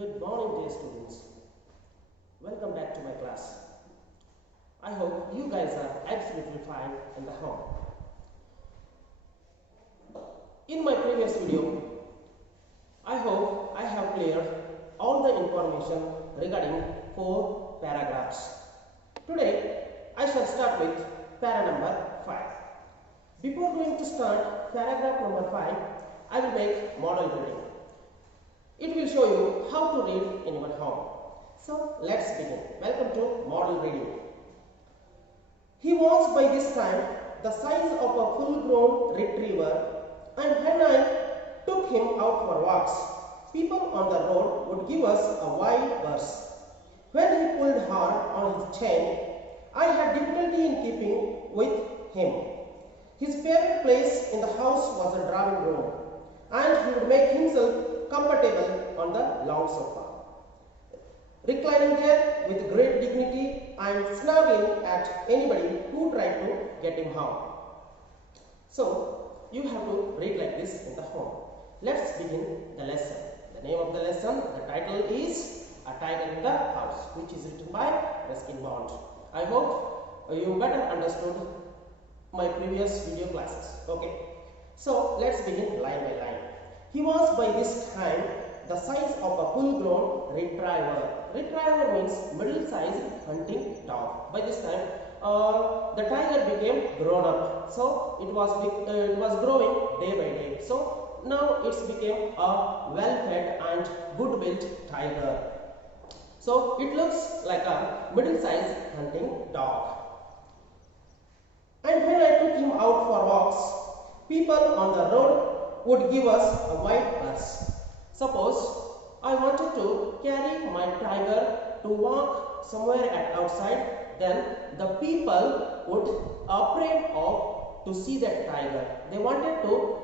Good morning, dear students. Welcome back to my class. I hope you guys are absolutely fine in the home. In my previous video, I hope I have cleared all the information regarding 4 paragraphs. Today, I shall start with para number 5. Before going to start paragraph number 5, I will make model reading. It will show you how to read in your home. So let's begin. Welcome to model reading. He was by this time the size of a full-grown retriever, and when I took him out for walks, people on the road would give us a wide berth. When he pulled hard on his chain, I had difficulty in keeping with him. His favorite place in the house was the drawing room, and he would make himself comfortable on the long sofa, reclining there with great dignity and snuggling at anybody who tried to get him home. So, you have to read like this in the home. Let's begin the lesson. The name of the lesson, the title is A Tiger in the House, which is written by Ruskin Bond. I hope you better understood my previous video classes. Okay, so let's begin line by line. He was by this time the size of a full-grown retriever. Retriever means middle-sized hunting dog. By this time, the tiger became grown up. So it was growing day by day. So now it's became a well-fed and good-built tiger. So it looks like a middle-sized hunting dog. And when I took him out for walks, people on the road would give us a wide berth. Suppose I wanted to carry my tiger to walk somewhere outside, then the people would pray of to see that tiger. They wanted to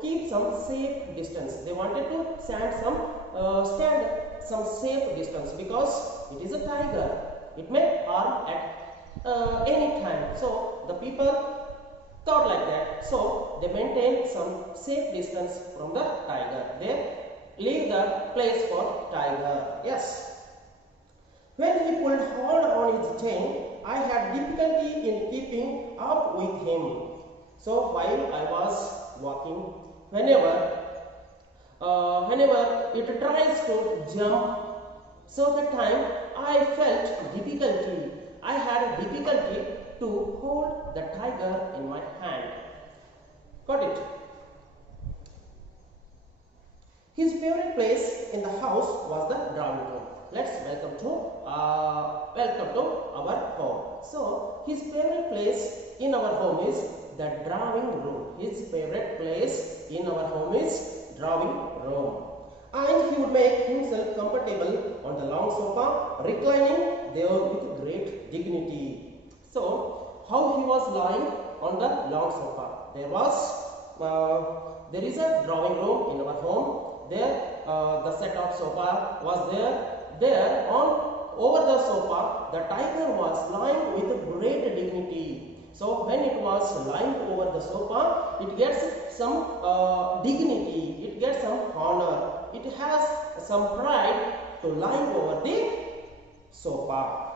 keep some safe distance. They wanted to stand some safe distance because it is a tiger. It may harm at any time. So the people thought like that, so they maintain some safe distance from the tiger. They leave the place for tiger. Yes. When he pulled hard on his chain, I had difficulty in keeping up with him. So while I was walking, whenever it tries to jump, so that time I felt difficulty. I had difficulty to hold the tiger in my hand. Got it? His favorite place in the house was the drawing room. Let's welcome to our home. So his favorite place in our home is the drawing room. His favorite place in our home is drawing room. And he would make himself comfortable on the long sofa, reclining there with great dignity. So, how he was lying on the long sofa? There is a drawing room in our home. There, the set of sofa was there. There, over the sofa, the tiger was lying with great dignity. So, when it was lying over the sofa, it gets some dignity. It gets some honor. It has some pride to lying over the sofa.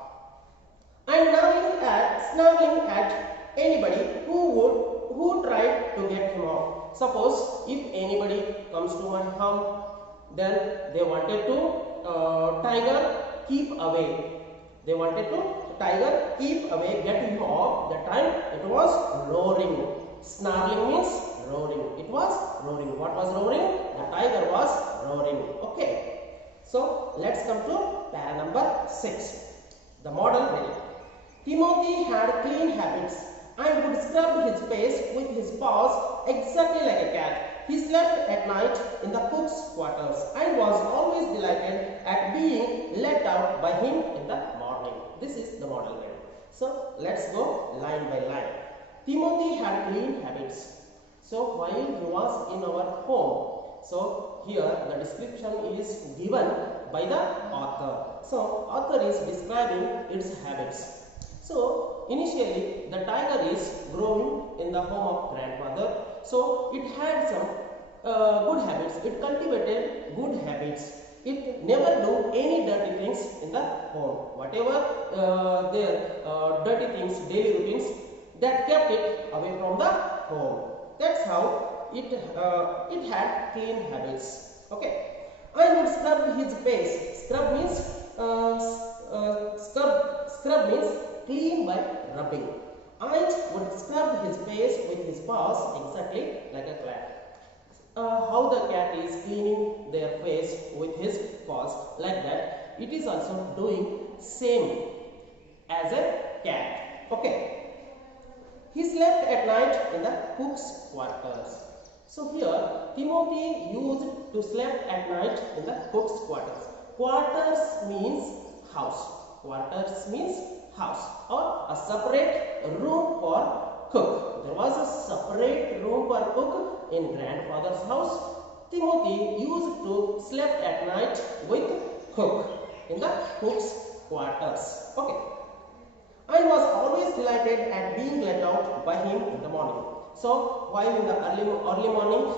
And snuggling at anybody who tried to get him off. Suppose if anybody comes to my home, then they wanted to tiger keep away. They wanted to tiger keep away, get him off. That time it was roaring. Snarling means roaring. It was roaring. What was roaring? The tiger was roaring. Okay. So let's come to para number 6. The model reading. Timothy had clean habits and would scrub his face with his paws exactly like a cat. He slept at night in the cook's quarters and was always delighted at being let out by him in the morning. This is the model reading. So let's go line by line. Timothy had clean habits. So while he was in our home, so here the description is given by the author. So author is describing its habits. So initially the tiger is growing in the home of grandmother. So it had some good habits. It cultivated good habits. It never do any dirty things in the home. Whatever their dirty things, daily routines, that kept it away from the home. That's how it had clean habits. Okay. I would scrub his face. Scrub means scrub means clean by rubbing. I would scrub his face with his paws exactly like a cat. How the cat is cleaning their face with his paws, like that, it is also doing same as a cat. Okay. He slept at night in the cook's quarters. So here Timothy used to sleep at night in the cook's quarters. Quarters means house. Quarters means house, or a separate room for cook. There was a separate room for cook in grandfather's house. Timothy used to sleep at night with cook in the cook's quarters. Okay. I was always delighted at being let out by him in the morning. So while in the early morning,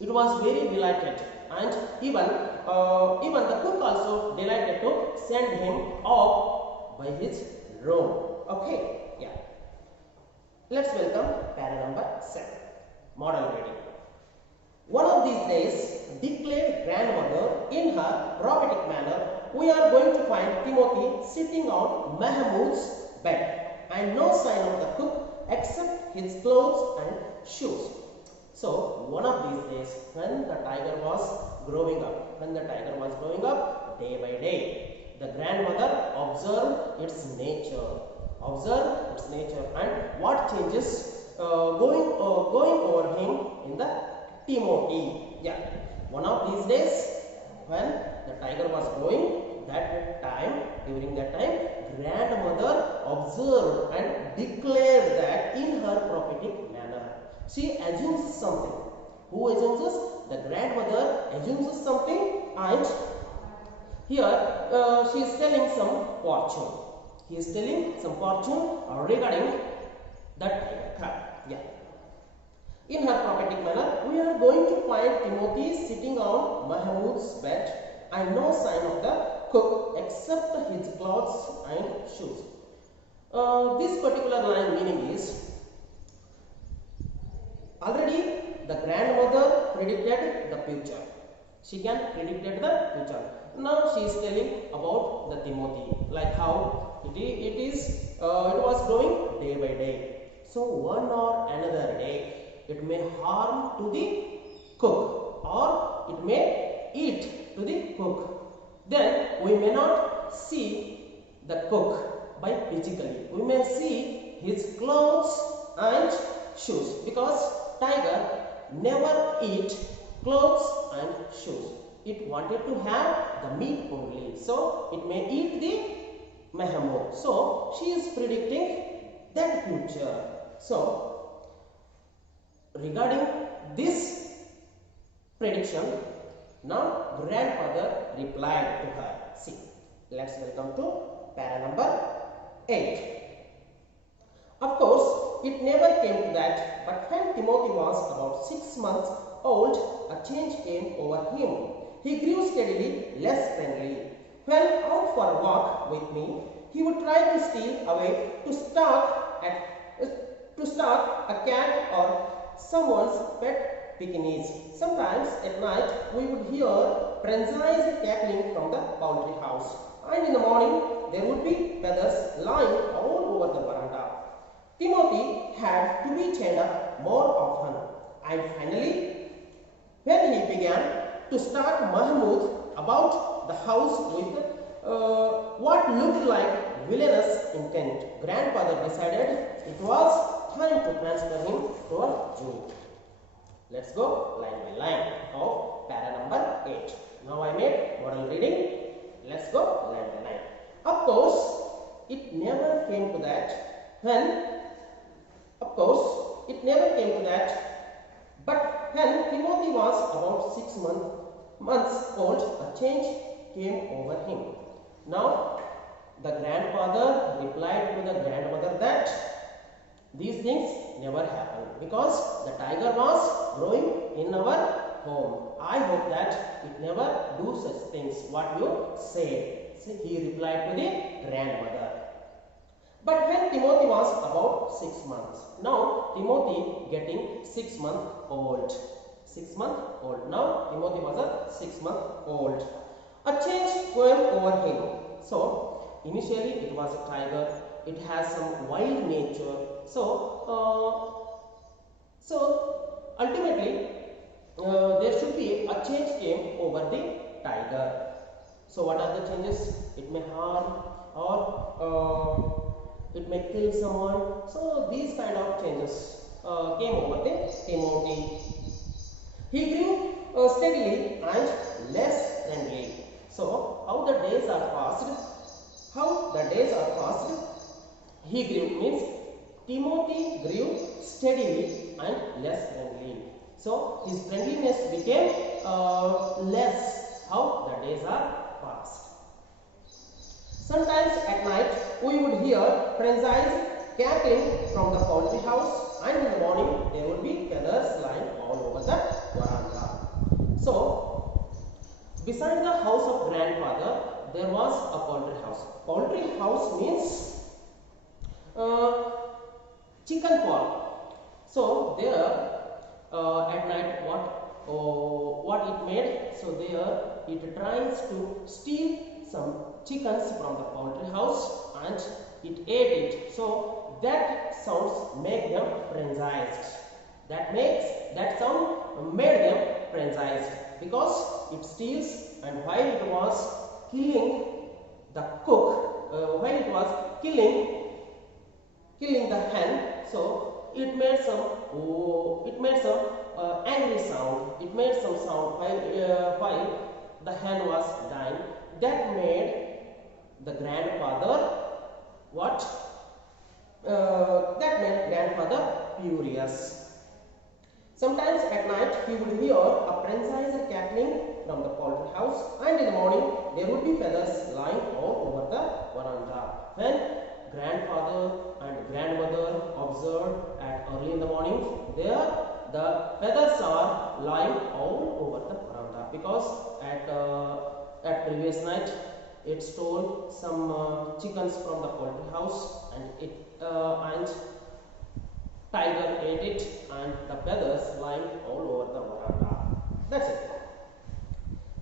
it was very delighted, and even the cook also delighted to send him off by his room. Okay, yeah. Let's welcome para number 7. Model reading. One of these days, declared grandmother in her prophetic manner, we are going to find Timothy sitting on Mahmud's bed, and no sign of the cook except his clothes and shoes. So one of these days, when the tiger was growing up, day by day, the grandmother observed its nature, and what changes going over him in the Timothy. Yeah, one of these days, when the tiger was growing, during that time, grandmother observed and declared that in her prophetic manner. She assumes something. Who assumes this? The grandmother assumes something, and here she is telling some fortune. He is telling some fortune regarding that tiger. Yeah. In her prophetic manner, we are going to find Timothy sitting on Mahmud's bed, and no sign of the cook except his clothes and shoes. This particular line meaning is, already the grandmother predicted the future. She can predict the future. Now she is telling about the Timothy, like how it was growing day by day. So one or another day, it may harm to the cook, or it may eat to the cook. Then we may not see the cook by physically. We may see his clothes and shoes, because tiger never eat clothes and shoes. It wanted to have the meat only. So it may eat the Mahmud. So she is predicting that future. So regarding this prediction, now grandfather replied to her. See, let's welcome to para number 8. Of course, it never came to that, but when Timothy was about 6 months old, a change came over him. He grew steadily less friendly. When out for a walk with me, he would try to steal away to stalk a cat or someone's pet Pekingese. Sometimes at night we would hear frenzied cackling from the poultry house, and in the morning there would be feathers lying all over the veranda. Timothy had to be chained up more often, and finally, when he began to stalk Mahmud about the house with what looked like villainous intent, grandfather decided it was time to transfer him to a zoo. Let's go line by line of para number 8. Now I made model reading. Let's go line by line. Of course, it never came to that, but when Timothy was about 6 months old, a change came over him. Now the grandfather replied to the grandmother that these things never happened, because the tiger was growing in our home. I hope that it never do such things what you said. So he replied to the grandmother. But when Timothy was about 6 months, now Timothy getting 6 months old. 6 months old. Now Timothy was a 6 month old. A change came over him. So initially it was a tiger. It has some wild nature. So ultimately there should be a change came over the tiger. So what are the changes? It may harm or it may kill someone. So these kind of changes came over the Timothy. He grew steadily and less friendly. So how the days are passed? How the days are passed? He grew means Timothy grew steadily and less friendly. So his friendliness became less. How the days are passed. Sometimes at night we would hear precise cackling from the poultry house, and in the morning there would be feathers lying all over the veranda. So beside the house of grandfather there was a poultry house. Poultry house means chicken farm. So there at night what it made? So there it tries to steal some chickens from the poultry house and it ate it. So that sounds make them frenzied. That sound made them frenzied because it steals, and while it was killing the cook, while it was killing the hen, so it made some angry sound. It made some sound while the hen was dying. That made the grandfather what? That made grandfather furious. Sometimes at night he would hear a precise cackling from the poultry house, and in the morning there would be feathers lying all over the veranda. When grandfather and grandmother observed at early in the morning, there the feathers are lying all over the veranda because at previous night it stole some chickens from the poultry house, and tiger ate it, and the feathers lying all over the veranda. That's it.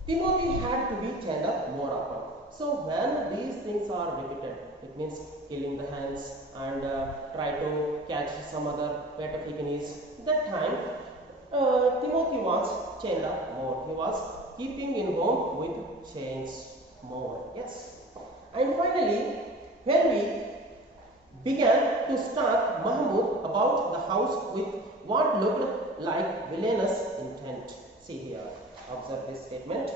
Timothy had to be chained up more often. So when these things are repeated, it means killing the hens and try to catch some other pet of pickaninnies. That time Timothy was chained up more. He was keeping in home with chains more. Yes. And finally, when we began to stalk Mahmud about the house with what looked like villainous intent. See here, observe this statement.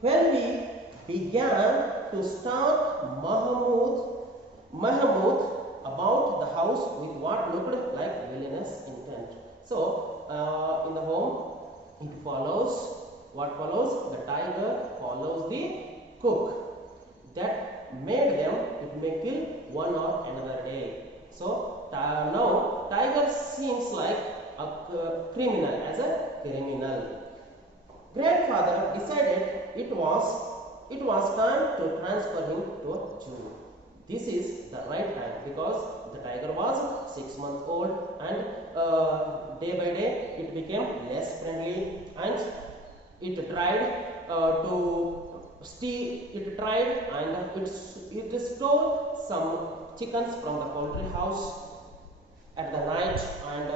When we began to stalk Mahmud about the house with what looked like villainous intent. So in the home it follows, what follows? The tiger follows the cook. That made them, it may kill one or another day. So now tiger seems like a criminal, as a criminal. Grandfather decided it was time to transfer him to a zoo. This is the right time because the tiger was 6 months old, and day by day it became less friendly, and it tried to steal. It tried and it stole some chickens from the poultry house at the night, and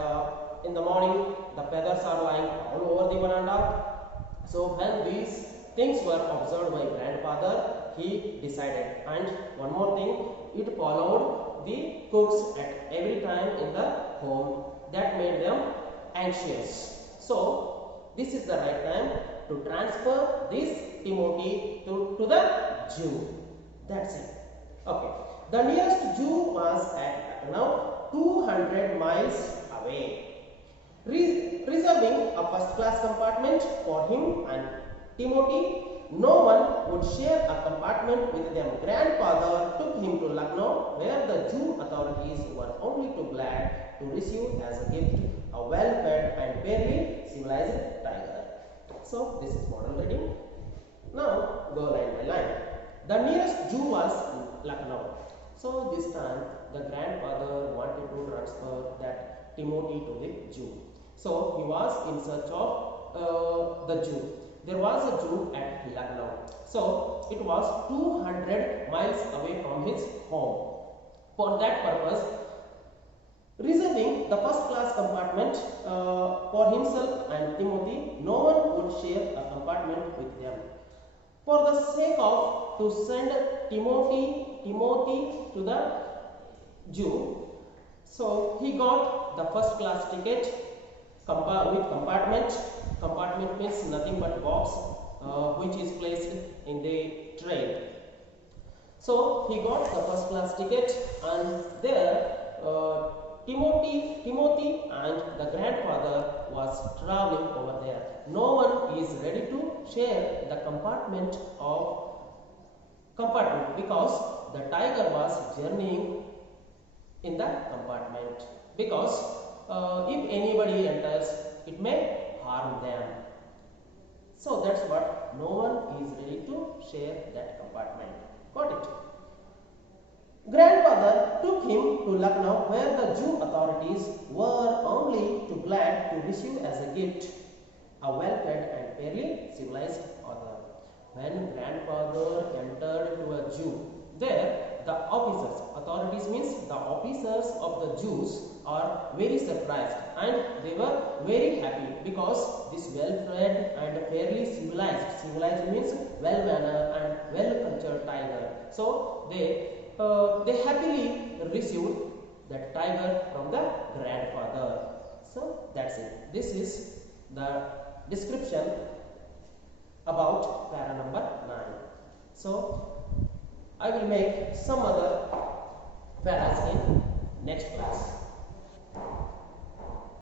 in the morning the feathers are lying all over the veranda. So when these things were observed by grandfather, he decided. And one more thing, it followed the cooks at every time in the home. That made them anxious. So this is the right time to transfer this Timothy to the zoo. That's it. Okay. The nearest zoo was at now 200 miles away. Reserving a first class compartment for him and Timothy, no one would share a compartment with them. Grandfather took him to Lucknow, where the zoo authorities were only too glad to receive as a gift a well-fed and fairly civilized tiger. So this is model reading. Now go line by line. The nearest zoo was Lucknow. So this time the grandfather wanted to transfer that Timothy to the zoo. So he was in search of the zoo. There was a zoo at Lucknow. So it was 200 miles away from his home. For that purpose, reserving the first class compartment for himself and Timothy, no one would share a compartment with them. For the sake of to send Timothy to the zoo, so he got the first class ticket with compartment. Compartment means nothing but box which is placed in the train. So he got the first class ticket, and there Timothy and the grandfather was traveling over there. No one is ready to share the compartment because the tiger was journeying in the compartment, because if anybody enters, it may harm them. So that's what, no one is ready to share that compartment. Got it? Grandfather took him to Lucknow, where the zoo authorities were only too glad to receive as a gift a well-fed and fairly civilized other. When grandfather entered to a zoo, there the officers, authorities means the officers of the zoos, are very surprised, and they were very happy because this well-fed and fairly civilized means well-mannered and well-cultured tiger. So they happily received that tiger from the grandfather. So that's it. This is the description about para number 9. So I will make some other paras in